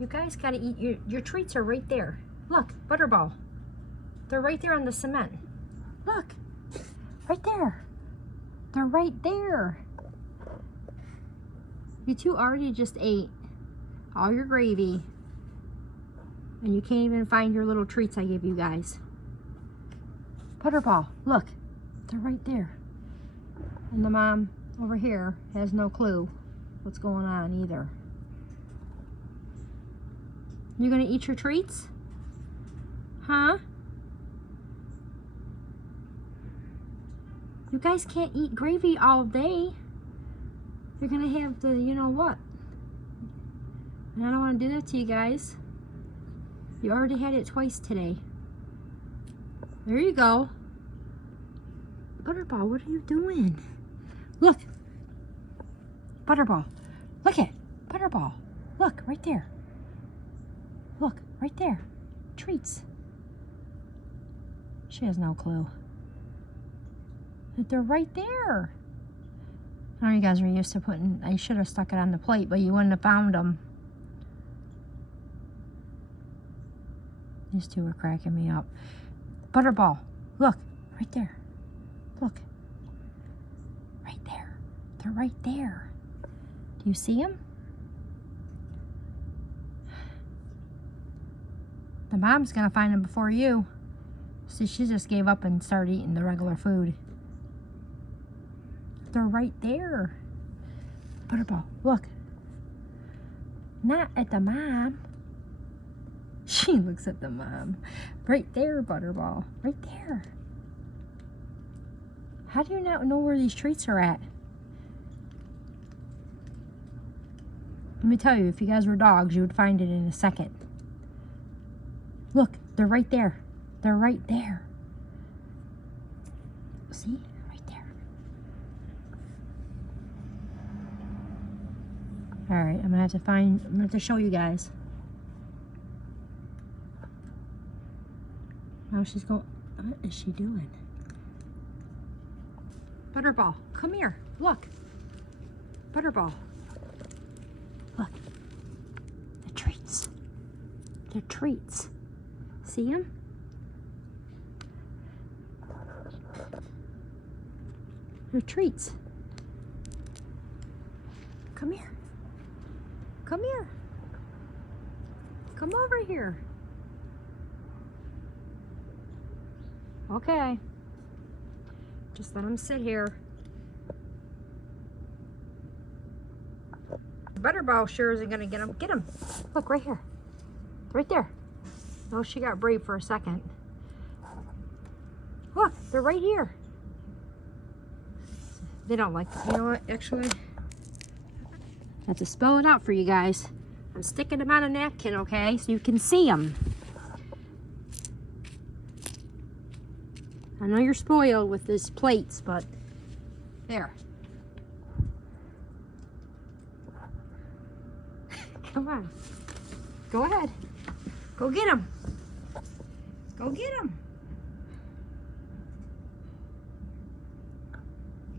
You guys gotta eat your treats are right there. Look, butterball. They're right there on the cement. Look, right there. They're right there. You two already just ate all your gravy. And you can't even find your little treats I gave you guys. Butterball, look, they're right there. And the mom over here has no clue what's going on either. You gonna eat your treats? Huh? You guys can't eat gravy all day. You're gonna have the, you know what? And I don't wanna do that to you guys. You already had it twice today. There you go. Butterball, what are you doing? Look. Butterball. Look it. Butterball. Look, right there. Look, right there. Treats. She has no clue. But they're right there. I know you guys are used to putting, I should have stuck it on the plate, but you wouldn't have found them. These two are cracking me up. Butterball, look, right there. Look. Right there. They're right there. Do you see them? The mom's gonna find them before you. See, she just gave up and started eating the regular food. They're right there. Butterball, look. Not at the mom. She looks at the mom. Right there, Butterball. Right there. How do you not know where these treats are at? Let me tell you, if you guys were dogs, you would find it in a second. Look, they're right there. They're right there. See? Right there. Alright, I'm gonna have to show you guys. Now she's going, what is she doing? Butterball, come here, look. Butterball. Look. The treats. They're treats. See them? They're treats. Come here. Come here. Come over here. Okay. Just let them sit here. Butterball sure isn't gonna get them. Get them. Look, right here. Right there. Oh, she got brave for a second. Look, they're right here. They don't like them. You know what, actually? I have to spell it out for you guys. I'm sticking them on a napkin, okay? So you can see them. I know you're spoiled with these plates, but there. Come on. Go ahead. Go get them. Go get them.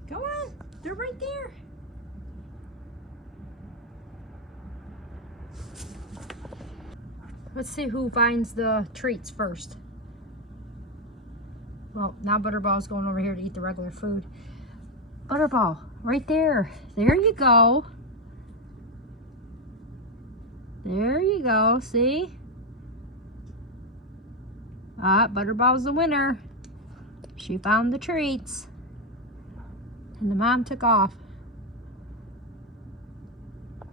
Go on. They're right there. Let's see who finds the treats first. Well, now Butterball's going over here to eat the regular food. Butterball, right there. There you go. There you go, see? Ah, Butterball's the winner. She found the treats. And the mom took off.